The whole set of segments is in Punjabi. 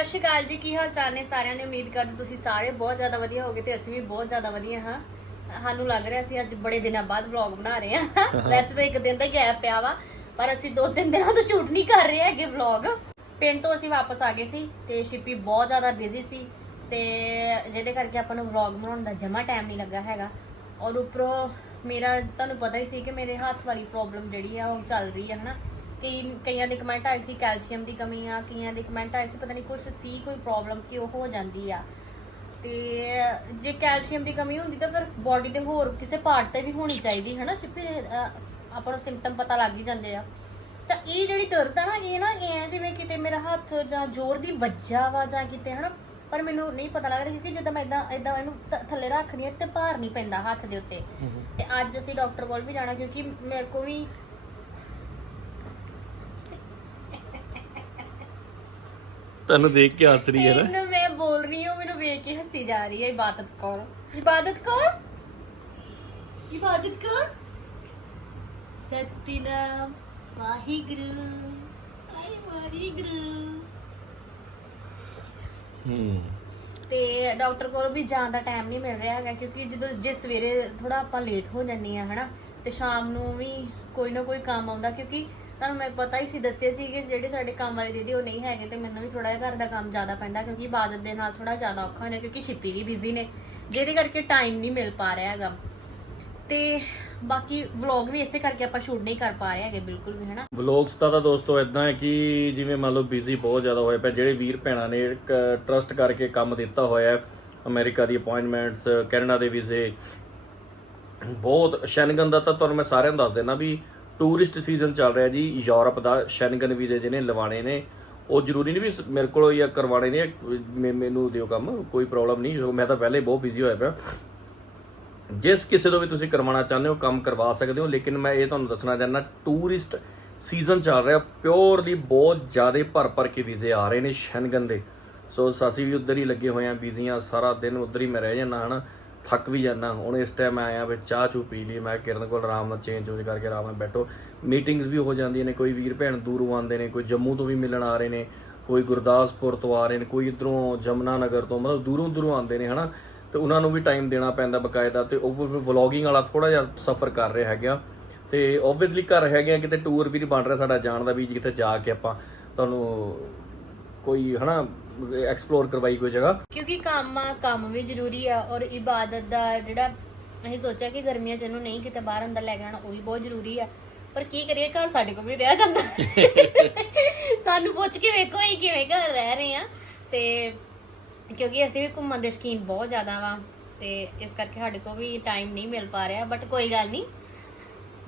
ਸਤਿ ਸ਼੍ਰੀ ਅਕਾਲ ਜੀ ਕੀ ਹਾਲ ਚਾਲ ਨੇ ਸਾਰਿਆਂ ਨੇ? ਉਮੀਦ ਕਰਦੇ ਤੁਸੀਂ ਸਾਰੇ ਬਹੁਤ ਜ਼ਿਆਦਾ ਵਧੀਆ ਹੋਗੇ ਤੇ ਅਸੀਂ ਵੀ ਬਹੁਤ ਜ਼ਿਆਦਾ ਵਧੀਆ ਹਾਂ। ਸਾਨੂੰ ਲੱਗ ਰਿਹਾ ਸੀ ਅੱਜ ਬੜੇ ਦਿਨਾਂ ਬਾਅਦ ਵਲੌਗ ਬਣਾ ਰਹੇ ਹਾਂ। ਵੈਸੇ ਤਾਂ ਇੱਕ ਦਿਨ ਦਾ ਗੈਪ ਪਿਆ ਵਾ ਪਰ ਅਸੀਂ ਦੋ ਤਿੰਨ ਦਿਨਾਂ ਤੋਂ ਸ਼ੂਟ ਨਹੀਂ ਕਰ ਰਹੇ ਹੈਗੇ ਵਲੌਗ ਪਿੰਡ ਤੋਂ ਅਸੀਂ ਵਾਪਸ ਆ ਗਏ ਸੀ ਤੇ ਸ਼ਿਪੀ ਬਹੁਤ ਜ਼ਿਆਦਾ ਬਿਜ਼ੀ ਸੀ ਤੇ ਜਿਹਦੇ ਕਰਕੇ ਆਪਾਂ ਨੂੰ ਵਲੌਗ ਬਣਾਉਣ ਦਾ ਜਮਾ ਟਾਈਮ ਨਹੀਂ ਲੱਗਾ ਹੈਗਾ। ਔਰ ਉੱਪਰੋਂ ਮੇਰਾ ਤੁਹਾਨੂੰ ਪਤਾ ਹੀ ਸੀ ਕਿ ਮੇਰੇ ਹੱਥ ਵਾਲੀ ਪ੍ਰੋਬਲਮ ਜਿਹੜੀ ਆ ਉਹ ਚੱਲ ਰਹੀ ਹੈ ਹਨਾ? ਕਈ ਕਈਆਂ ਦੇ ਕਮੈਂਟ ਆਏ ਸੀ ਕੈਲਸ਼ੀਅਮ ਦੀ ਕਮੀ ਆ ਕਈਆਂ ਦੇ ਕਮੈਂਟ ਆਏ ਸੀ ਪਤਾ ਨਹੀਂ ਕੁਝ ਸੀ ਕੋਈ ਪ੍ਰੋਬਲਮ ਕਿ ਉਹ ਹੋ ਜਾਂਦੀ ਆ। ਤੇ ਜੇ ਕੈਲਸ਼ੀਅਮ ਦੀ ਕਮੀ ਹੁੰਦੀ ਤਾਂ ਫਿਰ ਬਾਡੀ ਦੇ ਹੋਰ ਕਿਸੇ ਪਾਰਟ ਤੇ ਵੀ ਹੋਣੀ ਚਾਹੀਦੀ ਹੈ ਨਾ ਸਿੱਪੇ ਆਪਾਂ ਨੂੰ ਸਿੰਪਟਮ ਪਤਾ ਲੱਗ ਹੀ ਜਾਂਦੇ ਆ। ਤਾਂ ਇਹ ਜਿਹੜੀ ਦਰਦ ਆ ਨਾ ਇਹ ਨਾ ਐ ਜਿਵੇਂ ਕਿਤੇ ਮੇਰਾ ਹੱਥ ਜਾਂ ਜ਼ੋਰ ਦੀ ਵੱਜਾ ਵਾ ਜਾਂ ਕਿਤੇ ਹਨਾ? ਪਰ ਮੈਨੂੰ ਨਹੀਂ ਪਤਾ ਲੱਗ ਰਿਹਾ ਕਿਉਂਕਿ ਜਦੋਂ ਮੈਂ ਇਦਾਂ ਇਦਾਂ ਇਹਨੂੰ ਥੱਲੇ ਰੱਖਦੀ ਹਾਂ ਤੇ ਭਾਰ ਨਹੀਂ ਪੈਂਦਾ ਹੱਥ ਦੇ ਉੱਤੇ। ਤੇ ਅੱਜ ਅਸੀਂ ਡਾਕਟਰ ਕੋਲ ਵੀ ਜਾਣਾ ਕਿਉਂਕਿ ਮੇਰੇ ਕੋ ਵੀ ਤੁਹਾਨੂੰ ਦੇਖ ਕੇ ਹੱਸ ਰਹੀ ਹੈ ਨਾ। ਇਹਨੂੰ ਮੈਂ ਬੋਲ ਰਹੀ ਹਾਂ ਮੈਨੂੰ ਵੇਖ ਕੇ ਹੱਸੀ ਜਾ ਰਹੀ ਹੈ ਇਬਾਦਤ ਕੌਰ। ਇਬਾਦਤ ਕੌਰ? ਇਬਾਦਤ ਕੌਰ? ਸਤਿਨਾਮ ਵਾਹਿਗੁਰੂ। ਆਈ ਵਾਹਿਗੁਰੂ। ਹੂੰ। ਤੇ ਡਾਕਟਰ ਕੋਲ ਵੀ ਜਾਣ ਦਾ ਟਾਈਮ ਨਹੀਂ ਮਿਲ ਰਿਹਾ ਹੈਗਾ ਕਿਉਂਕਿ ਜਦੋਂ ਜੇ ਸਵੇਰੇ ਥੋੜਾ ਆਪਾਂ ਲੇਟ ਹੋ ਜਾਂਦੇ ਆ ਹਨਾ ਤੇ ਸ਼ਾਮ ਨੂੰ ਵੀ ਕੋਈ ਨਾ ਕੋਈ ਕੰਮ ਆਉਂਦਾ ਕਿਉਂਕਿ ਤੁਹਾਨੂੰ ਮੈਂ ਪਤਾ ਹੀ ਸੀ ਦੱਸਿਆ ਸੀ ਕਿ ਜਿਹੜੇ ਸਾਡੇ ਕੰਮ ਵਾਲੇ ਦੀਦੀ ਉਹ ਨਹੀਂ ਹੈਗੇ ਤੇ ਮੈਨੂੰ ਵੀ ਥੋੜਾ ਜਿਹਾ ਘਰ ਦਾ ਕੰਮ ਜ਼ਿਆਦਾ ਪੈਂਦਾ ਕਿਉਂਕਿ ਇਬਾਦਤ ਦੇ ਨਾਲ ਥੋੜਾ ਜ਼ਿਆਦਾ ਔਖਾ ਹੁੰਦਾ ਕਿਉਂਕਿ ਸ਼ਿੱਪੀ ਵੀ ਬਿਜ਼ੀ ਨੇ, ਜਿਹਦੇ ਕਰਕੇ ਟਾਈਮ ਨਹੀਂ ਮਿਲ ਪਾ ਰਿਹਾ ਹੈਗਾ। ਤੇ ਬਾਕੀ ਵਲੌਗ ਵੀ ਇਸੇ ਕਰਕੇ ਆਪਾਂ ਸ਼ੂਟ ਨਹੀਂ ਕਰ ਪਾ ਰਹੇ ਹੈਗੇ ਬਿਲਕੁਲ ਵੀ, ਹਨਾ? ਵਲੌਗਸ ਦਾ ਤਾਂ ਦੋਸਤੋ ਇਦਾਂ ਹੈ ਕਿ ਜਿਵੇਂ ਮੰਨ ਲਓ ਬਿਜ਼ੀ ਬਹੁਤ ਜ਼ਿਆਦਾ ਹੋਏ ਪਏ ਜਿਹੜੇ ਵੀਰ ਭੈਣਾਂ ਨੇ ਟਰਸਟ ਕਰਕੇ ਕੰਮ ਦਿੱਤਾ ਹੋਇਆ ਹੈ ਅਮਰੀਕਾ ਦੀ ਅਪਾਇੰਟਮੈਂਟਸ ਕੈਨੇਡਾ ਦੇ ਵੀਜ਼ੇ, ਬਹੁਤ ਸ਼ੈਨਗਨ ਦਾ ਤਾਂ ਤੁਹਾਨੂੰ ਮੈਂ ਸਾਰਿਆਂ ਨੂੰ ਦੱਸ ਦੇਣਾ ਵੀ ਟੂਰਿਸਟ ਸੀਜ਼ਨ ਚੱਲ ਰਿਹਾ ਜੀ, ਯੂਰਪ ਦਾ, ਸ਼ੈਨਗਨ ਵੀਜ਼ੇ ਜਿਹਨੇ ਲਵਾਣੇ ਨੇ। ਉਹ ਜ਼ਰੂਰੀ ਨਹੀਂ ਵੀ ਮੇਰੇ ਕੋਲ ਜਾਂ ਕਰਵਾਣੇ ਨੇ ਮੈਨੂੰ ਦਿਓ ਕੰਮ, ਕੋਈ ਪ੍ਰੋਬਲਮ ਨਹੀਂ। ਮੈਂ ਤਾਂ ਪਹਿਲੇ ਬਹੁਤ ਬਿਜ਼ੀ ਹੋਇਆ ਪਿਆ। ਜਿਸ ਕਿਸੇ ਤੋਂ ਵੀ ਤੁਸੀਂ ਕਰਵਾਉਣਾ ਚਾਹੁੰਦੇ ਹੋ, ਕੰਮ ਕਰਵਾ ਸਕਦੇ ਹੋ, ਲੇਕਿਨ ਮੈਂ ਇਹ ਤੁਹਾਨੂੰ ਦੱਸਣਾ ਚਾਹੁੰਦਾ, ਟੂਰਿਸਟ ਸੀਜ਼ਨ ਚੱਲ ਰਿਹਾ, ਪਿਓਰਲੀ ਬਹੁਤ ਜ਼ਿਆਦਾ ਭਰ ਭਰ ਕੇ ਵੀਜ਼ੇ ਆ ਰਹੇ ਨੇ ਸ਼ੈਨਗਨ ਦੇ। ਸੋ ਅਸੀਂ ਵੀ ਉਧਰ ਹੀ ਲੱਗੇ ਹੋਏ ਆ ਬੀਜ਼ੀਆਂ ਸਾਰਾ ਦਿਨ ਉਧਰ ਹੀ ਮੈਂ ਰਹਿ ਜਾਂਦਾ, ਹਨਾ। ਥੱਕ ਵੀ ਜਾਂਦਾ। ਹੁਣ ਇਸ ਟਾਈਮ ਮੈਂ ਆਇਆ ਵੀ ਚਾਹ ਚੂ ਪੀ ਲਈ। ਮੈਂ ਕਿਰਨ ਕੋਲ ਆਰਾਮ ਨਾਲ ਚੇਂਜ ਚੂੰਜ ਕਰਕੇ ਆਰਾਮ ਨਾਲ ਬੈਠੋ। ਮੀਟਿੰਗਸ ਵੀ ਹੋ ਜਾਂਦੀਆਂ ਨੇ। ਕੋਈ ਵੀਰ ਭੈਣ ਦੂਰੋਂ ਆਉਂਦੇ ਨੇ, ਕੋਈ ਜੰਮੂ ਤੋਂ ਵੀ ਮਿਲਣ ਆ ਰਹੇ ਨੇ, ਕੋਈ ਗੁਰਦਾਸਪੁਰ ਤੋਂ ਆ ਰਹੇ ਨੇ, ਕੋਈ ਇਧਰੋਂ ਜਮਨਾ ਨਗਰ ਤੋਂ, ਮਤਲਬ ਦੂਰੋਂ ਦੂਰੋਂ ਆਉਂਦੇ ਨੇ, ਹਨਾ? ਤੇ ਉਹਨਾਂ ਨੂੰ ਵੀ ਟਾਈਮ ਦੇਣਾ ਪੈਂਦਾ ਬਕਾਇਦਾ ਤੇ ਉਹ ਵਲੌਗਿੰਗ ਵਾਲਾ ਥੋੜਾ ਜਿਹਾ ਸਫਰ ਕਰ ਰਿਹਾ ਹੈਗਾ। ਤੇ ਆਬਵੀਅਸਲੀ ਘਰ ਹੈਗੇ ਆ, ਕਿਤੇ ਟੂਰ ਵੀ ਨਹੀਂ ਬਣ ਰਿਹਾ ਸਾਡਾ, ਜਾਣ ਦਾ ਵੀ ਕਿਤੇ ਜਾ ਕੇ ਆਪਾਂ ਤੁਹਾਨੂੰ ਕੋਈ, ਹਨਾ ਐਕਸਪਲੋਰ ਕਰਵਾਈ ਕੋਈ ਜਗ੍ਹਾ? ਕਿਉਂਕਿ ਕੰਮ ਆ ਕੰਮ ਵੀ ਜ਼ਰੂਰੀ ਆ ਔਰ ਇਬਾਦਤ ਦਾ ਜਿਹੜਾ ਅਸੀਂ ਸੋਚਿਆ ਕਿ ਗਰਮੀਆਂ 'ਚ ਇਹਨੂੰ ਨਹੀਂ ਕਿਤੇ ਬਾਹਰ ਅੰਦਰ ਲੈ ਕੇ ਜਾਣਾ ਉਹ ਵੀ ਬਹੁਤ ਜ਼ਰੂਰੀ ਆ। ਪਰ ਕੀ ਕਰੀਏ ਘਰ ਸਾਡੇ ਕੋਲ ਵੀ ਰਿਹਾ ਜਾਂਦਾ। ਸਾਨੂੰ ਪੁੱਛ ਕੇ ਵੇਖੋ ਅਸੀਂ ਕਿਵੇਂ ਘਰ ਰਹਿ ਰਹੇ ਆ। ਤੇ ਕਿਉਂਕਿ ਅਸੀਂ ਵੀ ਘੁੰਮਣ ਦੇ ਸ਼ਕੀਨ ਬਹੁਤ ਜ਼ਿਆਦਾ ਵਾ ਤੇ ਇਸ ਕਰਕੇ ਸਾਡੇ ਕੋਲ ਵੀ ਟਾਈਮ ਨਹੀਂ ਮਿਲ ਪਾ ਰਿਹਾ ਬਟ ਕੋਈ ਗੱਲ ਨਹੀਂ।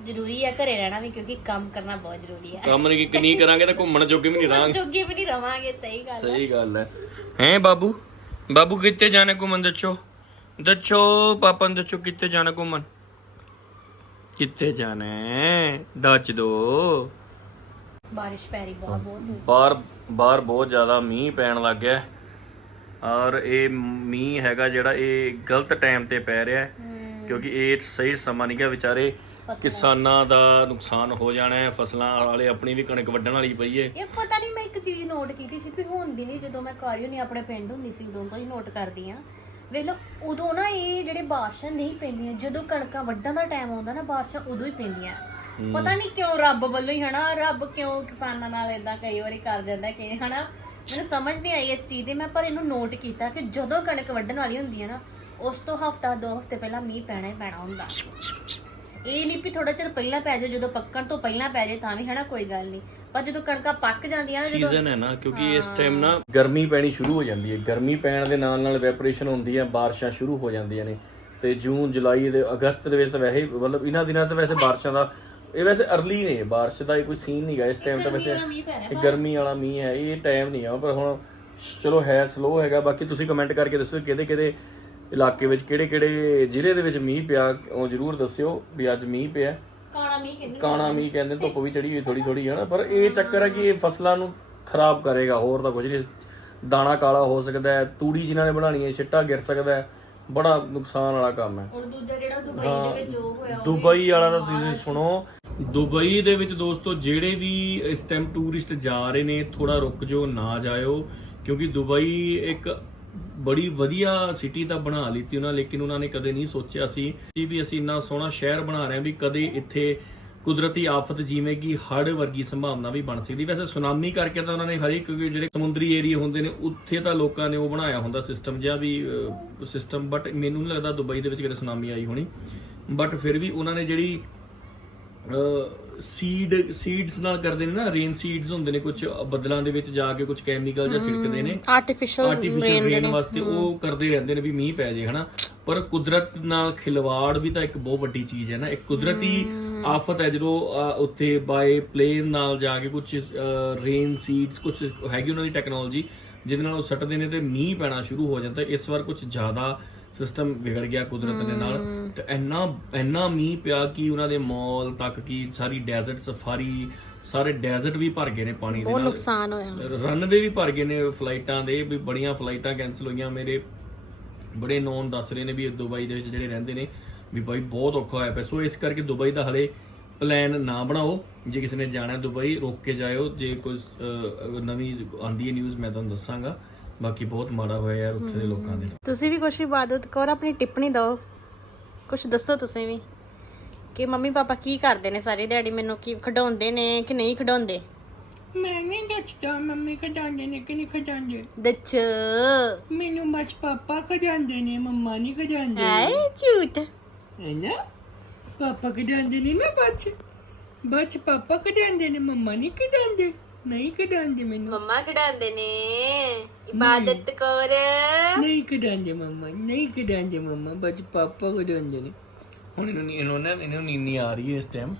ਜ਼ਰੂਰੀ ਆ ਘਰੇ ਰਹਿਣਾ ਵੀ ਕਿਉਂਕਿ ਕੰਮ ਕਰਨਾ ਬਹੁਤ ਜ਼ਰੂਰੀ ਆ। ਕੰਮ ਨਹੀਂ ਕਿੰਨੀ ਕਰਾਂਗੇ ਤਾਂ ਘੁੰਮਣ ਜੋਗੇ ਵੀ ਨਹੀਂ ਜੋਗੇ ਵੀ ਨਹੀਂ ਰਵਾਂਗੇ ਸਹੀ ਗੱਲ ਆ। ਸਹੀ ਗੱਲ ਹੈ ਹੈ ਬਾਬੂ? ਬਾਬੂ ਕਿੱਥੇ ਜਾਣਾ ਘੁੰਮਣ ਦੱਸੋ? ਦੱਸੋ ਪਾਪਾ ਨੂੰ ਦੱਸੋ ਕਿੱਥੇ ਜਾਣਾ ਘੁੰਮਣ? ਕਿੱਥੇ ਜਾਣਾ ਹੈ? ਦੱਸ ਦੋ। ਬਾਰਿਸ਼ ਪੈ ਰਹੀ ਬਹੁਤ ਬਹੁਤ ਬਾਹਰ ਬਾਹਰ ਬਹੁਤ ਜ਼ਿਆਦਾ ਮੀਂਹ ਪੈਣ ਲੱਗ ਗਿਆ। ਹੈ। ਔਰ ਇਹ ਮੀਂਹ ਹੈਗਾ ਜਿਹੜਾ ਇਹ ਗਲਤ ਟਾਈਮ ਤੇ ਪੈ ਰਿਹਾ ਹੈ। ਕਿਉਂਕਿ ਇਹ ਸਹੀ ਸਮਾਂ ਨਹੀਂ ਗਾ ਵਿਚਾਰੇ। ਕਿਸਾਨਾਂ ਦਾ ਨੁਕਸਾਨ ਹੋ ਜਾਣਾ ਹੈ ਫਸਲਾਂ ਵਾਲੇ ਆਪਣੀ ਵੀ ਕਣਕ ਵੱਢਣ ਵਾਲੀ ਪਈ ਏ। ਇਹ ਪਤਾ ਨਹੀਂ ਮੈਂ ਇੱਕ ਚੀਜ਼ ਨੋਟ ਕੀਤੀ ਸੀ ਵੀ ਹੁੰਦੀ ਨਹੀਂ ਜਦੋਂ ਮੈਂ ਹੀ ਨਹੀਂ ਆਪਣੇ ਪਿੰਡ ਹੁੰਦੀ ਸੀ ਉਦੋਂ ਤੋਂ ਹੀ ਨੋਟ ਕਰਦੀ ਆ। ਵੇਖ ਲਓ ਉਦੋਂ ਨਾ ਇਹ ਜਿਹੜੇ ਬਾਰਿਸ਼ਾਂ ਨਹੀਂ ਪੈਂਦੀਆਂ ਜਦੋਂ ਕਣਕਾਂ ਵੱਢਣ ਦਾ ਟਾਈਮ ਆਉਂਦਾ ਨਾ ਬਾਰਿਸ਼ਾਂ ਉਦੋਂ ਹੀ ਪੈਂਦੀਆਂ। ਪਤਾ ਨਹੀਂ ਕਿਉਂ ਰੱਬ ਵੱਲੋਂ ਹੀ ਹਨਾ? ਰੱਬ ਕਿਉਂ ਕਿਸਾਨਾਂ ਨਾਲ ਇਦਾਂ ਕਈ ਵਾਰੀ ਕਰ ਜਾਂਦਾ ਕਿ ਹਨਾ? ਮੈਨੂੰ ਸਮਝ ਨਹੀਂ ਆਈ ਇਸ ਚੀਜ਼ ਦੀ ਮੈਂ ਪਰ ਇਹਨੂੰ ਨੋਟ ਕੀਤਾ ਕਿ ਜਦੋਂ ਕਣਕ ਵੱਢਣ ਵਾਲੀ ਹੁੰਦੀ ਹੈ ਨਾ ਉਸ ਤੋਂ ਹਫਤਾ ਦੋ ਹਫ਼ਤੇ ਪਹਿਲਾਂ ਮੀਂਹ ਪੈਣਾ ਹੀ ਪੈਣਾ ਹੁੰਦਾ। ਇਹ ਨਹੀਂ ਵੀ ਥੋੜਾ ਚਿਰ ਪਹਿਲਾਂ ਪੈ ਜਾਏ ਜਦੋਂ ਪੱਕਣ ਤੋਂ ਪਹਿਲਾਂ ਪੈ ਜਾਏ ਤਾਂ ਵੀ ਹਨਾ ਕੋਈ ਗੱਲ ਨਹੀਂ। ਪਰ ਜਦੋਂ ਕਣਕਾਂ ਪੱਕ ਜਾਂਦੀਆਂ ਨਾ ਜਦੋਂ ਸੀਜ਼ਨ ਹੈ ਨਾ ਕਿਉਂਕਿ ਇਸ ਟਾਈਮ ਨਾ ਗਰਮੀ ਪੈਣੀ ਸ਼ੁਰੂ ਹੋ ਜਾਂਦੀ ਹੈ। ਗਰਮੀ ਪੈਣ ਦੇ ਨਾਲ ਨਾਲ ਵੈਪਰੇਸ਼ਨ ਹੁੰਦੀ ਹੈ ਬਾਰਿਸ਼ਾਂ ਸ਼ੁਰੂ ਹੋ ਜਾਂਦੀਆਂ ਨੇ। ਤੇ ਜੂਨ ਜੁਲਾਈ ਦੇ ਅਗਸਤ ਦੇ ਵਿੱਚ ਤਾਂ ਵੈਸੇ ਹੀ ਮਤਲਬ ਇਹਨਾਂ ਦਿਨਾਂ ਤੇ ਵੈਸੇ ਬਾਰਿਸ਼ਾਂ ਦਾ ਇਹ ਵੈਸੇ ਅਰਲੀ ਨੇ ਬਾਰਿਸ਼ ਦਾ ਇਹ ਕੋਈ ਸੀਨ ਨਹੀਂਗਾ ਇਸ ਟਾਈਮ ਤਾਂ ਵੈਸੇ ਇਹ ਗਰਮੀ ਵਾਲਾ ਮੀਂਹ ਹੈ ਇਹ ਟਾਈਮ ਨਹੀਂ ਆ। ਪਰ ਹੁਣ ਚਲੋ ਹੈ ਸਲੋ ਹੈਗਾ। ਬਾਕੀ ਤੁਸੀਂ ਕਮੈਂਟ ਕਰਕੇ ਦੱਸੋ ਕਿਹਦੇ ਕਿਹਦੇ ਇਲਾਕੇ ਵਿੱਚ ਕਿਹੜੇ ਕਿਹੜੇ ਜ਼ਿਲ੍ਹੇ ਦੇ ਵਿੱਚ ਮੀਂਹ ਪਿਆ ਉਹ ਜਰੂਰ ਦੱਸਿਓ ਵੀ ਅੱਜ ਮੀਂਹ ਪਿਆ। ਕਾਣਾ ਮੀਂਹ ਕਿੰਨੀ ਕਾਣਾ ਮੀਂਹ ਕਹਿੰਦੇ ਧੁੱਪ ਵੀ ਚੜੀ ਹੋਈ ਥੋੜੀ ਥੋੜੀ ਹੈ ਨਾ ਪਰ ਇਹ ਚੱਕਰ ਹੈ ਕਿ ਇਹ ਫਸਲਾਂ ਨੂੰ ਖਰਾਬ ਕਰੇਗਾ ਹੋਰ ਤਾਂ ਕੁਝ ਨਹੀਂ। ਦਾਣਾ ਕਾਲਾ ਹੋ ਸਕਦਾ ਹੈ ਤੂੜੀ ਜਿਨ੍ਹਾਂ ਨੇ ਬਣਾਣੀ ਹੈ ਛਿੱਟਾ ਗਿਰ ਸਕਦਾ ਹੈ ਬੜਾ ਨੁਕਸਾਨ ਵਾਲਾ ਕੰਮ ਹੈ। ਔਰ ਦੂਜਾ ਜਿਹੜਾ ਦੁਬਈ ਦੇ ਵਿੱਚ ਉਹ ਹੋਇਆ ਉਹ ਦੁਬਈ ਵਾਲਾ ਤਾਂ ਤੁਸੀਂ ਸੁਣੋ। ਦੁਬਈ ਦੇ ਵਿੱਚ ਦੋਸਤੋ ਜਿਹੜੇ ਵੀ ਇਸ ਟਾਈਮ ਟੂਰਿਸਟ ਜਾ ਰਹੇ ਨੇ ਥੋੜਾ ਰੁਕ ਜਾਓ ਨਾ ਜਾਇਓ ਕਿਉਂਕਿ ਦੁਬਈ ਇੱਕ ਬੜੀ ਵਧੀਆ ਸਿਟੀ ਤਾਂ ਬਣਾ ਲਈਤੀ ਉਹਨਾਂ ਲੇਕਿਨ ਉਹਨਾਂ ਨੇ ਕਦੇ ਨਹੀਂ ਸੋਚਿਆ ਸੀ ਵੀ ਅਸੀਂ ਇੰਨਾ ਸੋਹਣਾ ਸ਼ਹਿਰ ਬਣਾ ਰਹੇ ਹਾਂ ਵੀ ਕਦੇ ਇੱਥੇ ਕੁਦਰਤੀ ਆਫਤ ਜਿਵੇਂ ਕਿ ਹੜ੍ਹ ਵਰਗੀ ਸੰਭਾਵਨਾ ਵੀ ਬਣ ਸਕਦੀ। ਵੈਸੇ ਸੁਨਾਮੀ ਕਰਕੇ ਤਾਂ ਉਹਨਾਂ ਨੇ ਹਰੇ ਕਿਉਂਕਿ ਜਿਹੜੇ ਸਮੁੰਦਰੀ ਏਰੀਆ ਹੁੰਦੇ ਨੇ, ਉੱਥੇ ਤਾਂ ਲੋਕਾਂ ਨੇ ਉਹ ਬਣਾਇਆ ਹੁੰਦਾ ਸਿਸਟਮ ਜਿਹਾ ਵੀ ਸਿਸਟਮ ਬਟ ਮੈਨੂੰ ਨਹੀਂ ਲੱਗਦਾ ਦੁਬਈ ਦੇ ਵਿੱਚ ਕਿਤੇ ਸੁਨਾਮੀ ਆਈ ਹੋਣੀ। ਬਟ ਫਿਰ ਵੀ ਉਹਨਾਂ ਨੇ ਜਿਹੜੀ ਸੀਡ ਸੀਡਸ ਨਾਲ ਕਰਦੇ ਨੇ ਨਾ ਰੇਨ ਸੀਡਸ ਹੁੰਦੇ ਨੇ ਕੁਝ ਬੱਦਲਾਂ ਦੇ ਵਿੱਚ ਜਾ ਕੇ ਕੁਝ ਕੈਮੀਕਲ ਜਾਂ ਛਿੜਕਦੇ ਨੇ। ਆਰਟੀਫੀਸ਼ੀਅਲ ਰੇਨ ਵਾਸਤੇ ਉਹ ਕਰਦੇ ਰਹਿੰਦੇ ਨੇ ਵੀ ਮੀਂਹ ਪੈ ਜੇ ਹਨਾ। ਪਰ ਕੁਦਰਤ ਨਾਲ ਖਿਲਵਾੜ ਵੀ ਤਾਂ ਇੱਕ ਬਹੁਤ ਵੱਡੀ ਚੀਜ਼ ਹੈ ਨਾ। ਇੱਕ ਕੁਦਰਤੀ ਆਫਤ ਹੈ ਜਦੋਂ ਉੱਥੇ ਬਾਈ ਪਲੇਨ ਨਾਲ ਜਾ ਕੇ ਕੁਝ ਰੇਨ ਸੀਡਸ ਕੁਝ ਹੈਗੀ ਉਹਨਾਂ ਦੀ ਟੈਕਨੋਲੋਜੀ ਜਿਹਦੇ ਨਾਲ ਉਹ ਸੱਟਦੇ ਨੇ ਤੇ ਮੀਂਹ ਪੈਣਾ ਸ਼ੁਰੂ ਹੋ ਜਾਂਦਾ। ਇਸ ਵਾਰ ਕੁਝ ਜ਼ਿਆਦਾ ਸਿਸਟਮ ਵਿਗੜ ਗਿਆ ਕੁਦਰਤ ਦੇ ਨਾਲ। ਤੇ ਇੰਨਾ ਇੰਨਾ ਮੀਂਹ ਪਿਆ ਕਿ ਉਹਨਾਂ ਦੇ ਮਾਲ ਤੱਕ ਕੀ ਸਾਰੀ ਡੈਜ਼ਰਟ ਸਫਾਰੀ ਸਾਰੇ ਡੈਜ਼ਰਟ ਵੀ ਭਰ ਗਏ ਨੇ ਪਾਣੀ ਦੇ ਨਾਲ। ਨੁਕਸਾਨ ਹੋਇਆ। ਰਨਵੇ ਵੀ ਭਰ ਗਏ ਨੇ ਫਲਾਈਟਾਂ ਦੇ ਵੀ ਬੜੀਆਂ ਫਲਾਈਟਾਂ ਕੈਨਸਲ ਹੋਈਆਂ। ਮੇਰੇ ਬੜੇ ਨੌਨ ਦੱਸ ਰਹੇ ਨੇ ਵੀ ਦੁਬਈ ਦੇ ਵਿੱਚ ਜਿਹੜੇ ਰਹਿੰਦੇ ਨੇ ਵੀ ਬਾਈ ਬਹੁਤ ਔਖਾ ਹੋਇਆ ਪਿਆ। ਸੋ ਇਸ ਕਰਕੇ ਦੁਬਈ ਦਾ ਹਲੇ ਪਲਾਨ ਨਾ ਬਣਾਓ। ਜੇ ਕਿਸੇ ਨੇ ਜਾਣਾ ਦੁਬਈ ਰੋਕ ਕੇ ਜਾਇਓ। ਜੇ ਕੋਈ ਨਵੀਂ ਆਂਦੀ ਹੈ ਨਿਊਜ਼ ਮੈਂ ਤੁਹਾਨੂੰ ਦੱਸਾਂਗਾ। ਬਾਕੀ ਬਹੁਤ ਮਾੜਾ ਹੋਇਆ ਯਾਰ ਉੱਥੇ ਦੇ ਲੋਕਾਂ ਦੇ ਨਾਲ। ਤੁਸੀਂ ਵੀ ਕੁਝ ਇਬਾਦਤ ਕਰੋ ਆਪਣੀ ਟਿੱਪਣੀ ਦਿਓ। ਕੁਝ ਦੱਸੋ ਤੁਸੀਂ ਵੀ ਕਿ ਮੰਮੀ ਪਾਪਾ ਕੀ ਕਰਦੇ ਨੇ ਸਾਰੀ? ਦਿਹਾੜੀ ਮੈਨੂੰ ਕੀ ਖਡਾਉਂਦੇ ਨੇ ਕਿ ਨਹੀਂ ਖਡਾਉਂਦੇ? ਮੈਂ ਨਹੀਂ ਦੱਸਦਾ ਮੰਮੀ ਖਜਾਂਦੇ ਨੇ ਕਿ ਨਹੀਂ ਖਜਾਂਦੇ ਦੱਚ ਮੈਨੂੰ ਬਸ ਪਾਪਾ ਖਜਾਂਦੇ ਨੇ ਮੰਮਾ ਨਹੀਂ ਖਜਾਂਦੇ ਹੈ ਝੂਠ। ਹੈ ਨਾ ਪਾਪਾ ਖਜਾਂਦੇ ਨੇ ਨਾ ਬੱਚ। ਬੱਚ ਪਾਪਾ ਖਜਾਂਦੇ ਨੇ ਮੰਮਾ ਨਹੀਂ ਖਜਾਂਦੇ ਨਹੀਂ ਖਜਾਂਦੇ ਮੈਨੂੰ। ਮੰਮਾ ਖਡਾਉਂਦੇ ਨੇ। ਇਬਾਦਤ ਕਰ। ਨਹੀਂ ਖਜਾਂਦੇ ਮੰਮਾ ਨਹੀਂ ਖਜਾਂਦੇ ਮੰਮਾ ਬੱਚ ਪਾਪਾ ਖਜਾਂਦੇ ਨੇ। ਹੁਣ ਇਹਨੂੰ ਨੀ- ਇਹਨੂੰ ਨਾ ਇਹਨੂੰ ਨੀਂਦ ਨਹੀਂ ਆ ਰਹੀ ਹੈ ਇਸ ਟਾਈਮ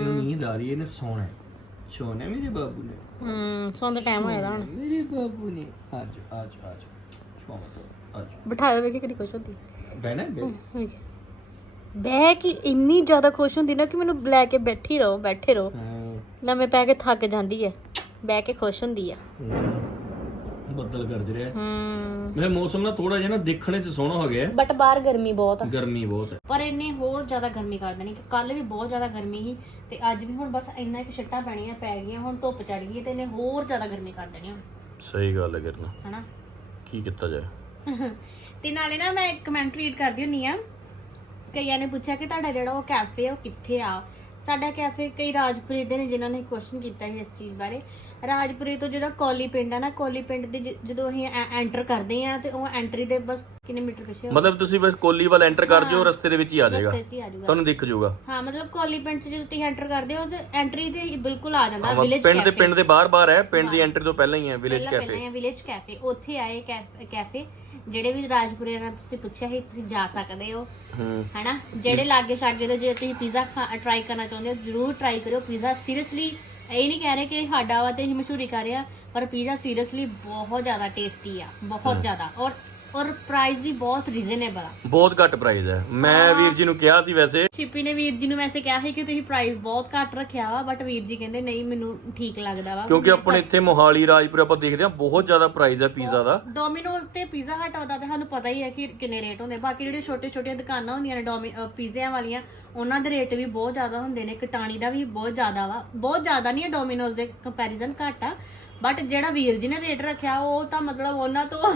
ਇਹਨੂੰ ਨੀਂਦ ਆ ਰਹੀ ਹੈ ਇਹਨੇ ਸੌਣਾ ਹੈ। ਸੌਣਾ ਹੈ ਮੇਰੇ ਬਾਬੂ ਨੇ। ਹੂੰ ਸੌਣ ਦਾ ਟਾਈਮ ਹੋਇਆ ਦਾ ਹੁਣ। ਮੇਰੇ ਬਾਬੂ ਨੇ। ਅੱਜ ਅੱਜ ਅੱਜ ਸੌਣਾ ਤਾਂ ਅੱਜ ਬਿਠਾਇਓ ਵੇਖੇ ਕਿਹੜੀ ਖੁਸ਼ ਹੁੰਦੀ। ਬਹਿਣਾ ਬਹਿ ਹੋਈ। ਬਹਿ ਕੇ ਇੰਨੀ ਜ਼ਿਆਦਾ ਖੁਸ਼ ਹੁੰਦੀ ਨਾ ਕਿ ਮੈਨੂੰ ਲੈ ਕੇ ਬੈਠੀ ਰਹੋ ਬੈਠੇ ਰਹੋ। ਲੰਮੇ ਪੈ ਕੇ ਥੱਕ ਜਾਂਦੀ ਹੈ। ਬਹਿ ਕੇ ਖੁਸ਼ ਹੁੰਦੀ ਆ। ਬੱਦਲ ਗਰਜ ਰਿਹਾ ਹੈ। ਹੂੰ। ਮੈਂ ਮੌਸਮ ਨਾ ਥੋੜਾ ਜਿਹਾ ਨਾ ਦੇਖਣੇ 'ਚ ਸੋਹਣਾ ਹੋ ਗਿਆ ਹੈ। ਬਟ ਬਾਹਰ ਗਰਮੀ ਬਹੁਤ ਆ। ਗਰਮੀ ਬਹੁਤ ਹੈ। ਪਰ ਇੰਨੇ ਹੋਰ ਜ਼ਿਆਦਾ ਗਰਮੀ ਕਰ ਦੇਣੀ ਕਿ ਕੱਲ ਵੀ ਬਹੁਤ ਜ਼ਿਆਦਾ ਗਰਮੀ ਸੀ ਤੇ ਅੱਜ ਵੀ ਹੁਣ ਬਸ ਇੰਨਾ ਕਿ ਛੱਟਾਂ ਪੈਣੀਆਂ ਪੈ ਗਈਆਂ ਹੁਣ ਧੁੱਪ ਚੜ ਗਈ ਤੇ ਇਹਨੇ ਹੋਰ ਜ਼ਿਆਦਾ ਗਰਮੀ ਕਰ ਦੇਣੀ ਹੁਣ ਸਹੀ ਗੱਲ ਹੈ ਕਿਰਨ। ਹਨਾ? ਕੀ ਕੀਤਾ ਜਾਏ? ਤੇ ਨਾਲੇ ਨਾ ਮੈਂ ਕਮੈਂਟ ਰੀਡ ਕਰਦੀ ਹੁੰਨੀ ਆ ਕਈਆਂ ਨੇ ਪੁੱਛਿਆ ਕਿ ਤੁਹਾਡਾ ਜਿਹੜਾ ਉਹ ਕੈਫੇ ਉਹ ਕਿੱਥੇ ਆ? ਸਾਡਾ ਕੈਫੇ ਕਈ ਰਾਜਪੁਰੇ ਦੇ ਨੇ ਜਿਨ੍ਹਾਂ ਨੇ ਕੁਐਸਚਨ ਕੀਤਾ ਸੀ ਇਸ ਚੀਜ਼ ਬਾਰੇ। ਰਾਜਪੁਰੇ ਤੋਂ ਜਿਹੜਾ ਕੋਲੀ ਪਿੰਡ ਆ ਨਾ ਕੋਲੀ ਪਿੰਡ ਦੇ ਜ- ਜਦੋਂ ਅਸੀਂ ਐਂਟਰ ਕਰਦੇ ਆ ਤੇ ਉਹ ਐਂਟਰੀ ਦੇ ਬਸ ਕਿੰਨੇ ਮੀਟਰ ਪਿੱਛੇ ਹੋ ਮਤਲਬ ਤੁਸੀਂ ਬਸ ਕੋਲੀ ਵੱਲ ਐਂਟਰ ਕਰ ਜਿਓ ਰਸਤੇ ਦੇ ਵਿੱਚ ਹੀ ਆ ਜਾਏਗਾ। ਰਸਤੇ 'ਚ ਹੀ ਆ ਜਾਊਗਾ। ਤੁਹਾਨੂੰ ਦਿਖ ਜਾਊਗਾ। ਹਾਂ ਮਤਲਬ ਕੋਲੀ ਪਿੰਡ 'ਚ ਜਦੋਂ ਤੁਸੀਂ ਐਂਟਰ ਕਰਦੇ ਹੋ ਤੇ ਐਂਟਰੀ ਤੇ ਹੀ ਬਿਲਕੁਲ ਆ ਜਾਂਦਾ ਵਿਲੇਜ ਪਿੰਡ ਦੇ ਕੈਫੇ ਪਿੰਡ ਦੇ ਬਾਹਰ ਬਾਹਰ ਹੈ ਪਿੰਡ ਦੀ ਐਂਟਰੀ ਤੋਂ ਪਹਿਲਾਂ ਹੀ ਹੈ ਵਿਲੇਜ ਪਹਿਲਾਂ ਕੈਫੇ ਪਹਿਲਾਂ ਵਿਲੇਜ ਕੈਫੇ ਉੱਥੇ ਆਏ ਕੈਫ- ਕੈਫੇ ਜਿਹੜੇ ਵੀ ਰਾਜਪੁਰੇ ਨਾਲ ਤੁਸੀਂ ਪੁੱਛਿਆ ਸੀ ਤੁਸੀਂ ਜਾ ਸਕਦੇ ਹੋ। ਹੂੰ। ਹਨਾ? ਜਿਹੜੇ ਲਾਗੇ ਛਾਗੇ ਦੇ ਜੇ ਤੁਸੀਂ ਪੀਜ਼ਾ ਟਰਾਈ ਕਰਨਾ ਚਾਹੁੰਦੇ ਹੋ ਜਰੂਰ ਟਰਾਈ ਕਰਿਓ ਪੀਜ਼ਾ ਸੀਰੀਅਸਲੀ ਇਹ ਨਹੀਂ ਕਹਿ ਰਹੇ ਕਿ ਸਾਡਾ ਵਾ ਤੇ ਅਸੀਂ ਮਸ਼ਹੂਰੀ ਕਰ ਰਹੇ ਪਰ ਪੀਜ਼ਾ ਸੀਰੀਅਸਲੀ ਬਹੁਤ ਜ਼ਿਆਦਾ ਟੇਸਟੀ ਆ ਬਹੁਤ ਜ਼ਿਆਦਾ। ਔਰ ਔਰ ਪ੍ਰਾਈਸ ਵੀ ਬਹੁਤ ਰੀਜ਼ਨੇਬਲ ਆ। ਬਹੁਤ ਘੱਟ ਪ੍ਰਾਈਸ ਹੈ। ਮੈਂ ਵੀਰ ਜੀ ਨੂੰ ਕਿਹਾ ਸੀ ਵੈਸੇ। ਚਿੱਪੀ ਨੇ ਵੀਰ ਜੀ ਨੂੰ ਵੈਸੇ ਕਿਹਾ ਸੀ ਕਿ ਤੁਸੀਂ ਪ੍ਰਾਈਸ ਬਹੁਤ ਘੱਟ ਰੱਖਿਆ ਵਾ ਬਟ ਵੀਰ ਜੀ ਕਹਿੰਦੇ ਨਹੀਂ ਮੈਨੂੰ ਠੀਕ ਲੱਗਦਾ ਵਾ। ਕਿਉਂਕਿ ਆਪਣੇ ਇੱਥੇ ਮੋਹਾਲੀ ਰਾਜਪੁਰ ਆਪਾਂ ਦੇਖਦੇ ਹਾਂ ਬਹੁਤ ਜ਼ਿਆਦਾ ਪ੍ਰਾਈਸ ਹੈ ਪੀਜ਼ਾ ਦਾ। ਡੋਮਿਨੋਜ਼ ਤੇ ਪੀਜ਼ਾ ਹਟ ਦਾ ਤੇ ਸਾਨੂੰ ਪਤਾ ਹੀ ਹੈ ਕਿ ਕਿੰਨੇ ਰੇਟ ਹੁੰਦੇ। ਬਾਕੀ ਜਿਹੜੇ ਛੋਟੇ ਛੋਟੀਆਂ ਦੁਕਾਨਾਂ ਹੁੰਦੀਆਂ ਨੇ ਡੋਮੀ ਪੀਜ਼ਿਆਂ ਵਾਲੀਆਂ ਉਹਨਾਂ ਦੇ ਰੇਟ ਵੀ ਬਹੁਤ ਜ਼ਿਆਦਾ ਹੁੰਦੇ ਨੇ। ਕਟਾਣੀ ਦਾ ਵੀ ਬਹੁਤ ਜ਼ਿਆਦਾ ਵਾ। ਬਹੁਤ ਜ਼ਿਆਦਾ ਨਹੀਂ ਹੈ ਡੋਮਿਨੋਜ਼ ਦੇ ਕੰਪੈਰੀਜ਼ਨ ਘੱਟ ਆ। ਬਟ ਜਿਹੜਾ ਵੀਰ ਜੀ ਨੇ ਰੇਟ ਰੱਖਿਆ ਉਹ ਤਾਂ ਮਤਲਬ ਉਹਨਾਂ ਤੋਂ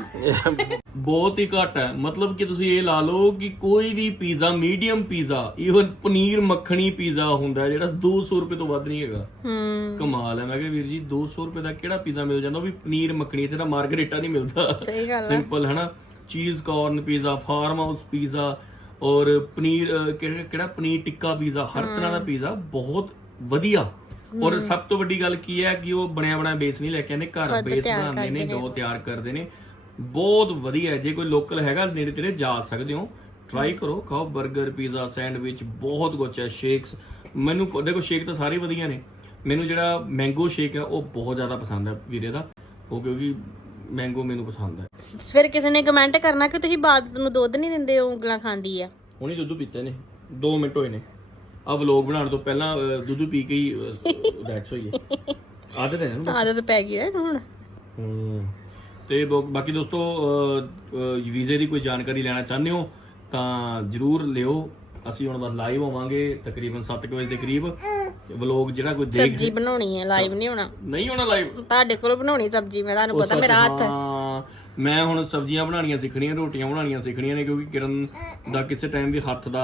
ਬਹੁਤ ਹੀ ਘੱਟ ਹੈ। ਮਤਲਬ ਕਿ ਤੁਸੀਂ ਇਹ ਲਾ ਲਓ ਕਿ ਕੋਈ ਵੀ pizza medium pizza even paneer makhani pizza ਹੁੰਦਾ ਹੈ ਜਿਹੜਾ 200 ਰੁਪਏ ਤੋਂ ਵੱਧ ਨਹੀਂ ਹੈਗਾ। ਹੂੰ। ਕਮਾਲ ਹੈ। ਮੈਂ ਕਿਹਾ ਵੀਰ ਜੀ 200 ਰੁਪਏ ਦਾ ਕਿਹੜਾ ਪੀਜ਼ਾ ਮਿਲ ਜਾਂਦਾ? ਉਹ ਵੀ ਪਨੀਰ ਮੱਖਣੀ ਇੱਥੇ ਤਾਂ ਮਾਰਗਰੀਟਾ ਨਹੀਂ ਮਿਲਦਾ। ਸਹੀ ਗੱਲ ਆ ਸਿੰਪਲ ਹੈ ਨਾ ਚੀਜ਼ ਕਾਰਨ ਪੀਜ਼ਾ ਫਾਰਮ ਹਾਊਸ ਪੀਜ਼ਾ ਔਰ ਪਨੀਰ ਕਿਹੜਾ ਪਨੀਰ ਟਿੱਕਾ ਪੀਜ਼ਾ ਹਰ ਤਰ੍ਹਾਂ ਦਾ ਪੀਜ਼ਾ ਬਹੁਤ ਵਧੀਆ। ਔਰ ਸਭ ਤੋਂ ਵੱਡੀ ਗੱਲ ਕੀ ਹੈ ਕਿ ਉਹ ਬਣਿਆ ਬਣਾਇਆ ਬੇਸ ਨਹੀਂ ਲੈ ਕੇ ਆਉਂਦੇ ਘਰ ਬੇਸ ਬਣਾਉਂਦੇ ਨੇ ਜੋ ਤਿਆਰ ਕਰਦੇ ਨੇ। ਬਹੁਤ ਵਧੀਆ ਜੇ ਕੋਈ ਲੋਕਲ ਹੈਗਾ ਨੇੜੇ ਤੇੜੇ ਜਾ ਸਕਦੇ ਹੋ। ਟਰਾਈ ਕਰੋ ਖਾਓ 버ਗਰ ਪੀਜ਼ਾ ਸੈਂਡਵਿਚ ਬਹੁਤ ਕੁਝ ਹੈ ਸ਼ੇਕਸ ਮੈਨੂੰ ਦੇਖੋ ਸ਼ੇਕ ਤਾਂ ਸਾਰੇ ਵਧੀਆ ਨੇ। ਮੈਨੂੰ ਜਿਹੜਾ ਮੈਂਗੋ ਸ਼ੇਕ ਹੈ ਉਹ ਬਹੁਤ ਜ਼ਿਆਦਾ ਪਸੰਦ ਹੈ ਵੀਰੇ ਦਾ। ਉਹ ਕਿਉਂਕਿ ਮੈਂਗੋ ਮੈਨੂੰ ਪਸੰਦ ਹੈ। ਫਿਰ ਕਿਸੇ ਨੇ ਕਮੈਂਟ ਕਰਨਾ ਕਿ ਤੁਸੀਂ ਇਬਾਦਤ ਨੂੰ ਦੁੱਧ ਨਹੀਂ ਦਿੰਦੇ ਉਹ ਉਂਗਲਾਂ ਖਾਂਦੀ ਆ। ਹੁਣੀ ਦੁੱਧ ਪੀਤੇ ਨੇ। 2 ਮਿੰਟ ਹੋਏ ਨੇ। ਆ ਵਲੋਗ ਬਣਾਉਣ ਤੋਂ ਪਹਿਲਾਂ ਅਹ, ਦੁੱਧ ਪੀ ਕੇ ਹੀ ਦੈਟਸ ਹੋਈ ਹੈ। ਆਦਤ ਹੈ ਨਾ ਆਦਤ ਪੈ ਗਈ ਹੈ ਹੁਣ। ਹੂੰ। ਤੇ ਬੋ- ਬਾਕੀ ਦੋਸਤੋ ਅਹ, ਅਹ, ਵੀਜ਼ੇ ਦੀ ਕੋਈ ਜਾਣਕਾਰੀ ਲੈਣਾ ਚਾਹੁੰਦੇ ਹੋ ਤਾਂ ਜਰੂਰ ਲਿਓ। ਅਸੀਂ ਹੁਣ ਬਸ ਲਾਈਵ ਹੋਵਾਂਗੇ ਤਕਰੀਬਨ 7 ਵਜੇ ਦੇ ਕਰੀਬ। ਵਲੋਗ ਜਿਹੜਾ ਕੋਈ ਦੇਖ ਸਬਜ਼ੀ ਬਣਾਉਣੀ ਹੈ ਲਾਈਵ ਨਹੀਂ ਹੋਣਾ। ਨਹੀਂ ਹੋਣਾ ਲਾਈਵ ਤੁਹਾਡੇ ਕੋਲ ਬਣਾਉਣੀ ਸਬਜ਼ੀ ਮੈਂ ਤੁਹਾਨੂੰ ਪਤਾ ਮੇਰਾ ਹੱਥ ਹਾਂ। ਮੈਂ ਹੁਣ ਸਬਜ਼ੀਆਂ ਬਣਾਉਣੀਆਂ ਸਿੱਖਣੀਆਂ ਰੋਟੀਆਂ ਬਣਾਉਣੀਆਂ ਸਿੱਖਣੀਆਂ ਨੇ ਕਿਉਂਕਿ ਕਿਰਨ ਦਾ ਕਿਸੇ ਟਾਈਮ ਵੀ ਹੱਥ ਦਾ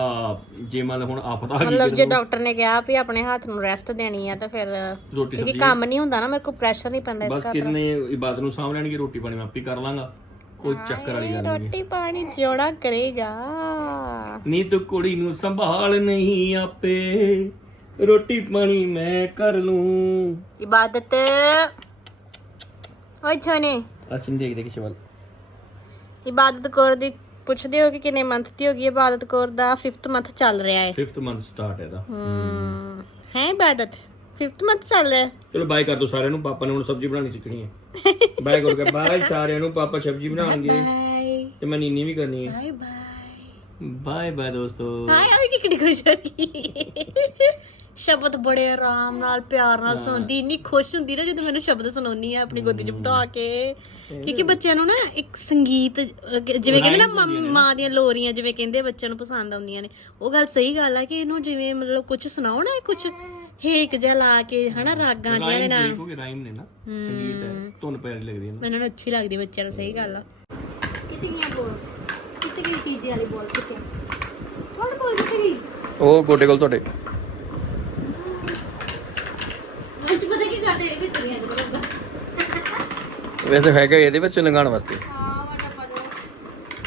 ਜੇ ਮੰਨ ਲਓ ਹੁਣ ਆਪਦਾ ਆ ਗਈ ਮਤਲਬ ਜੇ ਡਾਕਟਰ ਨੇ ਕਿਹਾ ਵੀ ਆਪਣੇ ਹੱਥ ਨੂੰ ਰੈਸਟ ਦੇਣੀ ਆ ਤਾਂ ਫਿਰ ਰੋਟੀ ਕਿਉਂਕਿ ਕੰਮ ਨਹੀਂ ਹੁੰਦਾ ਨਾ ਮੇਰੇ ਕੋਲ ਪ੍ਰੈਸ਼ਰ ਨਹੀਂ ਪੈਂਦਾ ਇਸ ਬਸ ਕਿਰਨ ਨੇ ਇਬਾਦਤ ਨੂੰ ਸਾਂਭ ਲੈਣਗੇ ਰੋਟੀ ਪਾਣੀ ਮੈਂ ਆਪੇ ਕਰ ਲਾਂਗਾ ਕੋਈ ਚੱਕਰ ਵਾਲੀ ਗੱਲ ਨਹੀਂ ਰੋਟੀ ਪਾਣੀ ਜਿਉਣਾ ਕਰੇਗਾ। ਨੀ ਤੂੰ ਕੁੜੀ ਨੂੰ ਸੰਭਾਲ ਨਹੀਂ ਆਪੇ ਰੋਟੀ ਪਾਣੀ ਮੈਂ ਕਰ ਲੂੰ। ਇਬਾਦਤ। ਓਏ ਛੋਨੇ। ਅਸੀਂ ਦੇਖ ਦੇ ਕਿਸੇ ਵੱਲ ਇਬਾਦਤ ਕੌਰ ਦੀ ਪੁੱਛਦੇ ਹੋ ਕਿ ਕਿੰਨੇ ਮੰਥ ਦੀ ਹੋ ਗਈ ਇਬਾਦਤ ਕੌਰ ਦਾ? 5th ਮੰਥ ਚੱਲ ਰਿਹਾ ਹੈ। 5th ਮੰਥ ਸਟਾਰਟ ਹੈ ਦਾ ਹਮ ਹੈ ਇਬਾਦਤ? 5th ਮੰਥ ਚੱਲ ਰਿਹਾ ਹੈ। ਚਲੋ ਬਾਏ ਕਰ ਦੋ ਸਾਰਿਆਂ ਨੂੰ ਪਾਪਾ ਨੇ ਹੁਣ ਸਬਜ਼ੀ ਬਣਾਉਣੀ ਸਿੱਖਣੀ ਹੈ। ਬਾਏ ਕਰ ਕੇ ਬਾਏ ਸਾਰਿਆਂ ਨੂੰ ਪਾਪਾ ਸਬਜ਼ੀ ਬਣਾਉਣਗੇ। ਤੇ ਮੈਂ ਨੀਨੀ ਵੀ ਕਰਨੀ ਹੈ। Bye bye. ਬਾਏ ਬਾਏ ਦੋਸਤੋ। ਹਾਏ ਆ ਵੀ ਕਿੱਡੀ ਖੁਸ਼ ਹੋ ਗਈ। ਸ਼ਬਦ ਬੜੇ ਆਰਾਮ ਨਾਲ ਪਿਆਰ ਨਾਲ ਸੁਣਦੀ ਇੰਨੀ ਖੁਸ਼ ਹੁੰਦੀ ਨਾ ਜਦੋਂ ਮੈਨੂੰ ਸ਼ਬਦ ਸੁਣਾਉਣੀ ਆ ਆਪਣੀ ਗੋਦੀ 'ਚ ਬਿਠਾ ਕੇ। ਕਿਉਂਕਿ ਬੱਚਿਆਂ ਨੂੰ ਨਾ ਇੱਕ ਸੰਗੀਤ ਅਹ, ਜਿਵੇਂ ਕਹਿੰਦੇ ਨਾ ਮਾਂ- ਮਾਂ ਦੀਆਂ ਲੋਰੀਆਂ ਜਿਵੇਂ ਕਹਿੰਦੇ ਬੱਚਿਆਂ ਨੂੰ ਪਸੰਦ ਆਉਂਦੀਆਂ ਨੇ ਉਹ ਗੱਲ ਸਹੀ ਗੱਲ ਆ ਕਿ ਇਹਨੂੰ ਜਿਵੇਂ ਮਤਲਬ ਕੁਝ ਸੁਣਾਓ ਨਾ ਕੁਝ ਹੇਕ ਜਿਹਾ ਲਾ ਕੇ ਹਨਾ ਰਾਗਾਂ ਜਿਹਾ ਦੇ ਨਾਲ। ਦੇਖੋਗੇ ਰਾਈਮ ਨੇ ਨਾ ਸੰਗੀਤ ਹੈ ਧੁਨ ਪਿਆਰੀ ਲੱਗਦੀ ਹੈ ਨਾ। ਮੈਨੂੰ ਅੱਛੀ ਲੱਗਦੀ ਬੱਚਿਆਂ ਨੂੰ ਸਹੀ ਗੱਲ ਆ। ਕਿੱਥੇ ਗਈਆਂ ਬੋਲਸ ਕਿੱਥੇ ਗਈ ਵਾਲੀ ਬੋਲ ਕਿੱਥੇ ਗਈ ਉਹ ਗੋਡੇ ਕੋਲ ਤੁਹਾਡੇ ਅੱਜ ਪਤਾ ਕੀ ਕਰਦੇ ਇਹ ਵਿੱਚ ਨਹੀਂ ਆਉਂਦਾ ਵੈਸੇ ਹੈਗਾ ਇਹਦੇ ਵਿੱਚ ਲੰਘਾਉਣ ਵਾਸਤੇ। ਹਾਂ ਵਾਟਾ ਪੜੋ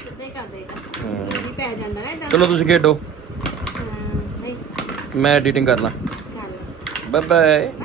ਸਿੱਧੇ ਕਰਦੇ ਇਹ ਵੀ ਪੈ ਜਾਂਦਾ ਨਾ ਇਦਾਂ। ਚਲੋ ਤੁਸੀਂ ਖੇਡੋ। ਨਹੀਂ। ਮੈਂ ਐਡੀਟਿੰਗ ਕਰਨਾ। Bye bye bye